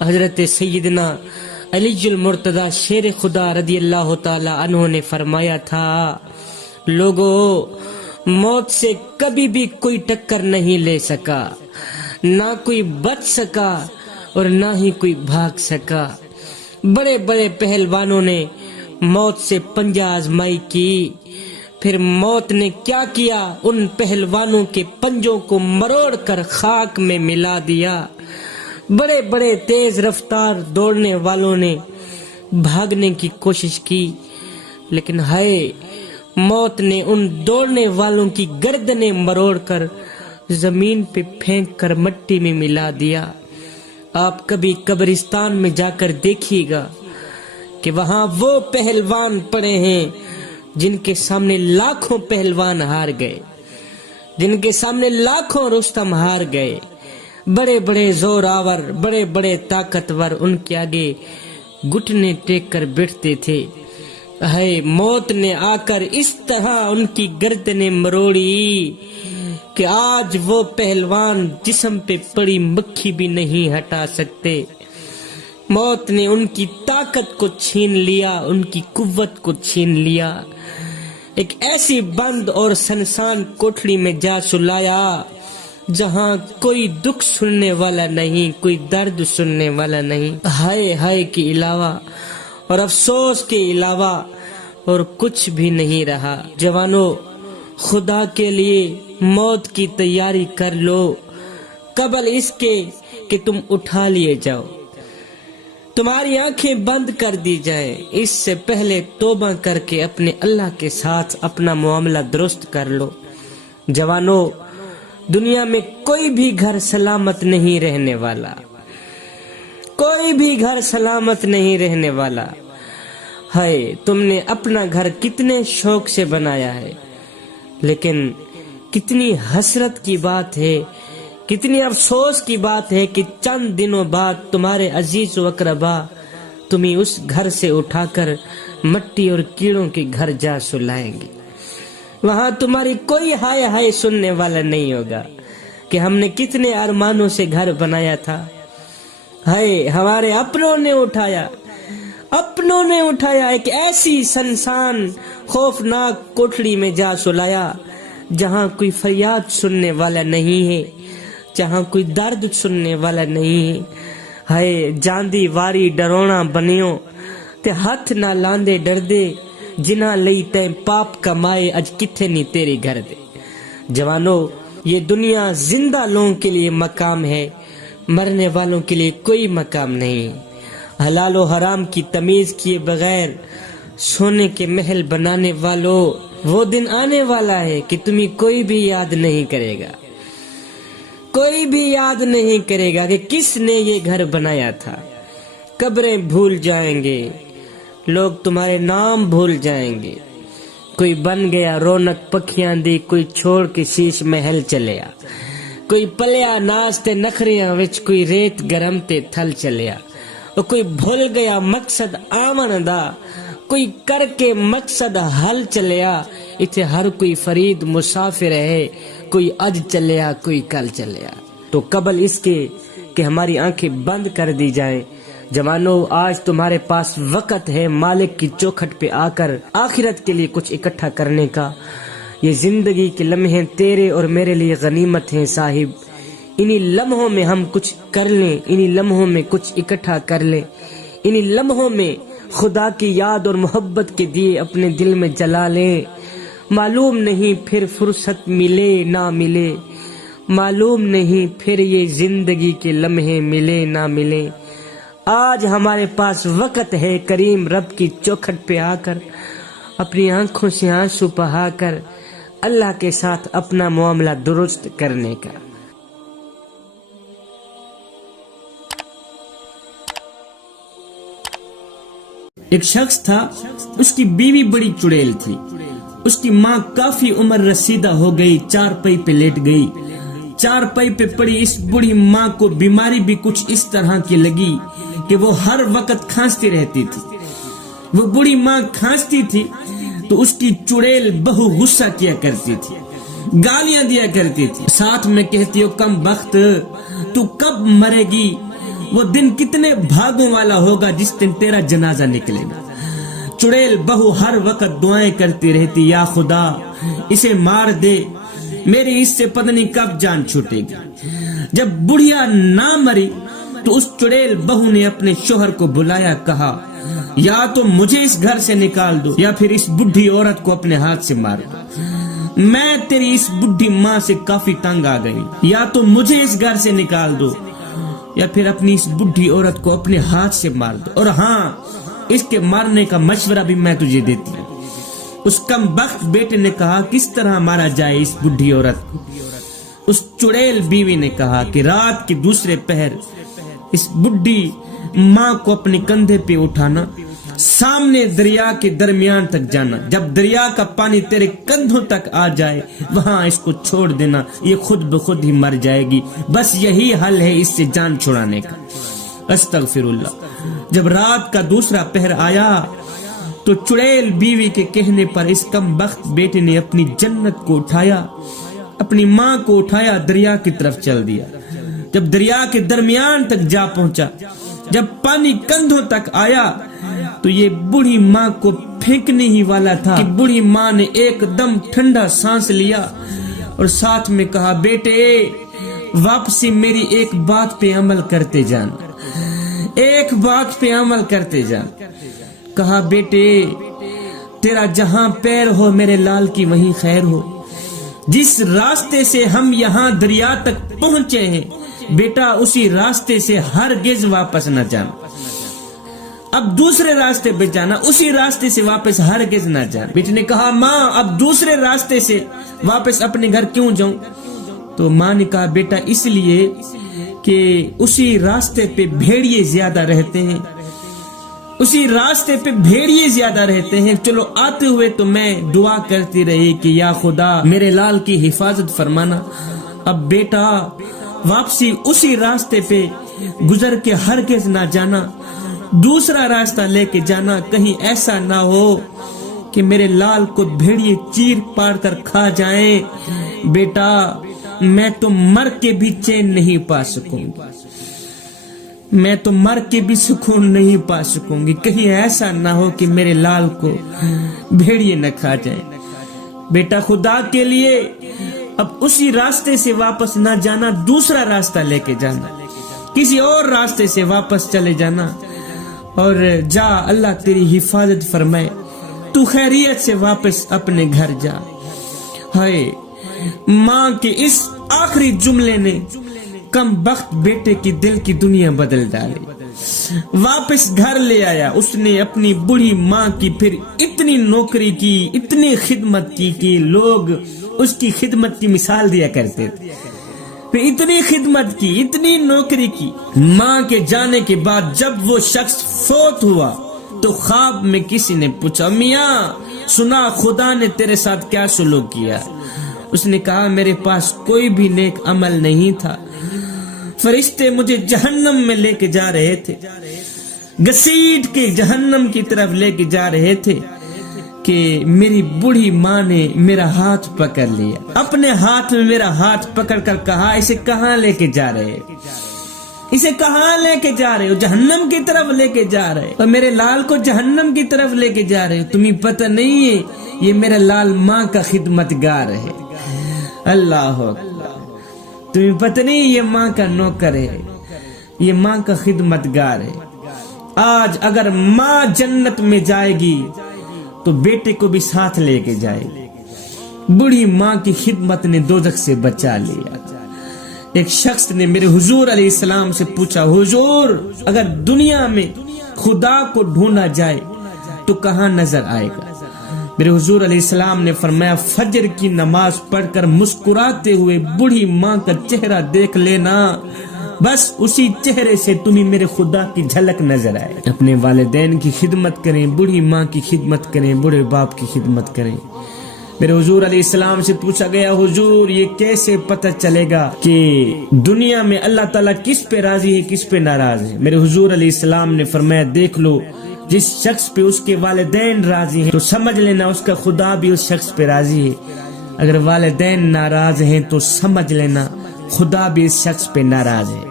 حضرت سیدنا علی المرتضی شیر خدا رضی اللہ تعالی عنہ نے فرمایا تھا، لوگو موت سے کبھی بھی کوئی ٹکر نہیں لے سکا، نہ کوئی بچ سکا اور نہ ہی کوئی بھاگ سکا۔ بڑے بڑے پہلوانوں نے موت سے پنجہ آزمائی کی، پھر موت نے کیا کیا، ان پہلوانوں کے پنجوں کو مروڑ کر خاک میں ملا دیا۔ بڑے بڑے تیز رفتار دوڑنے والوں نے بھاگنے کی کوشش کی، لیکن ہائے، موت نے ان دوڑنے والوں کی گردنیں مروڑ کر زمین پہ پھینک کر مٹی میں ملا دیا۔ آپ کبھی قبرستان میں جا کر دیکھیے گا کہ وہاں وہ پہلوان پڑے ہیں جن کے سامنے لاکھوں پہلوان ہار گئے، جن کے سامنے لاکھوں رستم ہار گئے۔ بڑے بڑے زور آور، بڑے بڑے طاقتور ان کے آگے گھٹنے ٹیک کر بیٹھتے تھے۔ ہے موت نے آ کر اس طرح ان کی گردنیں مروڑی کہ آج وہ پہلوان جسم پہ پڑی مکھی بھی نہیں ہٹا سکتے۔ موت نے ان کی طاقت کو چھین لیا، ان کی قوت کو چھین لیا، ایک ایسی بند اور سنسان کوٹھڑی میں جا سلایا جہاں کوئی دکھ سننے والا نہیں، کوئی درد سننے والا نہیں۔ ہائے ہائے کے علاوہ اور افسوس کے علاوہ اور کچھ بھی نہیں رہا۔ جوانو، خدا کے لیے موت کی تیاری کر لو قبل اس کے کہ تم اٹھا لیے جاؤ، تمہاری آنکھیں بند کر دی جائیں۔ اس سے پہلے توبہ کر کے اپنے اللہ کے ساتھ اپنا معاملہ درست کر لو۔ جوانو، دنیا میں کوئی بھی گھر سلامت نہیں رہنے والا، کوئی بھی گھر سلامت نہیں رہنے والا۔ ہے تم نے اپنا گھر کتنے شوق سے بنایا ہے، لیکن کتنی حسرت کی بات ہے، کتنی افسوس کی بات ہے کہ چند دنوں بعد تمہارے عزیز و اقربا تمہیں اس گھر سے اٹھا کر مٹی اور کیڑوں کے گھر جا سلائیں گے۔ وہاں تمہاری کوئی ہائے ہائے سننے والا نہیں ہوگا کہ ہم نے کتنے ارمانوں سے گھر بنایا تھا، ہائے ہمارے اپنوں نے اٹھایا، اپنوں نے اٹھایا، ایک ایسی سنسان خوفناک کوٹھڑی میں جا سلایا جہاں کوئی فریاد سننے والا نہیں ہے، جہاں کوئی درد سننے والا نہیں ہے۔ ہائے جاندی واری ڈرونا بنیو تے ہاتھ نہ لاندے ڈردے، جنہ لئی تے پاپ کمائے اج کتھے نہیں تیری گھر دے۔ جوانو، یہ دنیا زندہ لوگوں کے لیے مقام ہے، مرنے والوں کے لیے کوئی مقام نہیں۔ حلال و حرام کی تمیز کیے بغیر سونے کے محل بنانے والوں، وہ دن آنے والا ہے کہ تمہیں کوئی بھی یاد نہیں کرے گا، کوئی بھی یاد نہیں کرے گا کہ کس نے یہ گھر بنایا تھا۔ قبریں بھول جائیں گے، لوگ تمہارے نام بھول جائیں گے۔ کوئی بن گیا رونق پکھیاں دی، کوئی چھوڑ کے شیش محل چلیا، کوئی پلیا ناستے نخریاں وچ، کوئی ریت گرم تے تھل چلیا، اور کوئی بھول گیا مقصد آمن دا، کوئی کر کے مقصد حل چلیا۔ اتھے ہر کوئی فرید مسافر ہے، کوئی اج چلیا کوئی کل چلیا۔ تو قبل اس کے کہ ہماری آنکھیں بند کر دی جائیں، جوانو، آج تمہارے پاس وقت ہے مالک کی چوکھٹ پہ آ کر آخرت کے لیے کچھ اکٹھا کرنے کا۔ یہ زندگی کے لمحے تیرے اور میرے لیے غنیمت ہیں صاحب، انہی لمحوں میں ہم کچھ کر لیں، انہی لمحوں میں کچھ اکٹھا کر لیں، انہی لمحوں میں خدا کی یاد اور محبت کے دیے اپنے دل میں جلا لیں۔ معلوم نہیں پھر فرصت ملے نہ ملے، معلوم نہیں پھر یہ زندگی کے لمحے ملے نہ ملے۔ آج ہمارے پاس وقت ہے کریم رب کی چوکھٹ پہ آ کر اپنی آنکھوں سے آنسو بہا کر اللہ کے ساتھ اپنا معاملہ درست کرنے کا۔ ایک شخص تھا، اس کی بیوی بڑی چڑیل تھی، اس کی ماں کافی عمر رسیدہ ہو گئی، چارپائی پہ لیٹ گئی۔ چارپائی پہ پڑی اس بڑی ماں کو بیماری بھی کچھ اس طرح کی لگی کہ وہ ہر وقت کھانستی رہتی تھی۔ وہ بڑی ماں کھانستی تھی تو اس کی چڑیل بہو غصہ کیا کرتی تھی، گالیاں دیا کرتی تھی، ساتھ میں کہتی ہو کم بخت تو کب مرے گی، وہ دن کتنے بھاگوں والا ہوگا جس دن تیرا جنازہ نکلے گا۔ چڑیل بہو ہر وقت دعائیں کرتی رہتی، یا خدا اسے مار دے، میری اس سے پتہ نہیں کب جان چھوٹے گی۔ جب بڑھیا نہ مری تو اس چڑیل بہو نے اپنے شوہر کو بلایا، کہا یا تو مجھے اس گھر سے نکال دو یا پھر اس بڈھی عورت کو اپنے ہاتھ سے مار دو، میں تیری اس بڈھی ماں سے کافی تنگ آ گئی، یا تو مجھے اس گھر سے نکال دو یا پھر اپنی اس بڈھی عورت کو اپنے ہاتھ سے مار دو، اور ہاں اس کے مارنے کا مشورہ بھی میں تجھے دیتی ہوں۔ اس کم بخت بیٹے نے کہا کس طرح مارا جائے اس بڈھی عورت کو؟ اس چڑیل بیوی نے کہا کہ رات کے دوسرے پہر اس بڈھی ماں کو اپنے کندھے پہ اٹھانا، سامنے دریا کے درمیان تک جانا، جب دریا کا پانی تیرے کندھوں تک آ جائے وہاں اس کو چھوڑ دینا، یہ خود بخود ہی مر جائے گی، بس یہی حل ہے اس سے جان چھڑانے کا۔ استغفر اللہ۔ جب رات کا دوسرا پہر آیا تو چڑیل بیوی کے کہنے پر اس کم بخت بیٹے نے اپنی جنت کو اٹھایا، اپنی ماں کو اٹھایا، دریا کی طرف چل دیا۔ جب دریا کے درمیان تک جا پہنچا، جب پانی کندھوں تک آیا تو یہ بوڑھی ماں کو پھینکنے ہی والا تھا کہ بوڑھی ماں نے ایک دم ٹھنڈا سانس لیا اور ساتھ میں کہا بیٹے واپسی میری ایک بات پہ عمل کرتے جانا، ایک بات پہ عمل کرتے جانا۔ کہا بیٹے تیرا جہاں پیر ہو میرے لال کی وہیں خیر ہو، جس راستے سے ہم یہاں دریا تک پہنچے ہیں بیٹا اسی راستے سے ہرگز واپس نہ جانا، اب دوسرے راستے پہ جانا، اسی راستے سے واپس ہرگز نہ جانا۔ بیٹے نے کہا ماں اب دوسرے راستے سے واپس اپنے گھر کیوں جاؤں؟ تو ماں نے کہا بیٹا اس لیے کہ اسی راستے پہ بھیڑیے زیادہ رہتے ہیں، اسی راستے پہ بھیڑیے زیادہ رہتے ہیں، چلو آتے ہوئے تو میں دعا کرتی رہی کہ یا خدا میرے لال کی حفاظت فرمانا، اب بیٹا واپسی اسی راستے پہ گزر کے ہرگز نہ جانا، دوسرا راستہ لے کے جانا، کہیں ایسا نہ ہو کہ میرے لال کو بھیڑیے چیر پاڑ کر کھا جائیں، بیٹا میں تو مر کے بھی چین نہیں پا سکوں گی، میں تو مر کے بھی سکون نہیں پا سکوں گی، کہیں ایسا نہ ہو کہ میرے لال کو بھیڑیے نہ کھا جائیں۔ بیٹا خدا کے لیے اب اسی راستے سے واپس نہ جانا، دوسرا راستہ لے کے جانا، کسی اور راستے سے واپس چلے جانا، اور جا اللہ تیری حفاظت فرمائے، تو خیریت سے واپس اپنے گھر جا۔ ہائے ماں کے اس آخری جملے نے کم بخت بیٹے کی دل کی دنیا بدل ڈالی، واپس گھر لے آیا، اس نے اپنی بڑھی ماں کی پھر اتنی نوکری کی، اتنی خدمت کی کہ لوگ اس کی خدمت کی مثال دیا کرتے تھے، پھر اتنی خدمت کی، اتنی نوکری کی۔ ماں کے جانے کے بعد جب وہ شخص فوت ہوا تو خواب میں کسی نے پوچھا میاں سنا خدا نے تیرے ساتھ کیا سلوک کیا؟ اس نے کہا میرے پاس کوئی بھی نیک عمل نہیں تھا، فرشتے مجھے جہنم میں لے کے جا رہے تھے، گھسیٹ کے جہنم کی طرف لے کے جا رہے تھے کہ میری بوڑھی ماں نے میرا ہاتھ پکڑ لیا، اپنے ہاتھ میں میرا ہاتھ پکڑ کر کہا اسے کہاں لے کے جا رہے، اسے کہاں لے کے جا رہے ہو؟ جہنم کی طرف لے کے جا رہے، اور میرے لال کو جہنم کی طرف لے کے جا رہے، تمہیں پتہ نہیں ہے یہ میرا لال ماں کا خدمت گار ہے۔ اللہ اکبر، تمہیں پتہ نہیں یہ ماں کا نوکر ہے، یہ ماں کا خدمت گار ہے۔ آج اگر ماں جنت میں جائے گی تو بیٹے کو بھی ساتھ لے کے جائے گی۔ بڑھی ماں کی خدمت نے دوزخ سے بچا لیا۔ ایک شخص نے میرے حضور علیہ السلام سے پوچھا حضور اگر دنیا میں خدا کو ڈھونڈا جائے تو کہاں نظر آئے گا؟ میرے حضور علیہ السلام نے فرمایا فجر کی نماز پڑھ کر مسکراتے ہوئے بڑھی ماں کا چہرہ دیکھ لینا، بس اسی چہرے سے تمہیں میرے خدا کی جھلک نظر آئے۔ اپنے والدین کی خدمت کریں، بڑھی ماں کی خدمت کریں، بڑے باپ کی خدمت کریں۔ میرے حضور علیہ السلام سے پوچھا گیا حضور یہ کیسے پتہ چلے گا کہ دنیا میں اللہ تعالیٰ کس پہ راضی ہے کس پہ ناراض ہے؟ میرے حضور علیہ السلام نے فرمایا دیکھ لو جس شخص پہ اس کے والدین راضی ہیں تو سمجھ لینا اس کا خدا بھی اس شخص پہ راضی ہے، اگر والدین ناراض ہیں تو سمجھ لینا خدا بھی اس شخص پہ ناراض ہے۔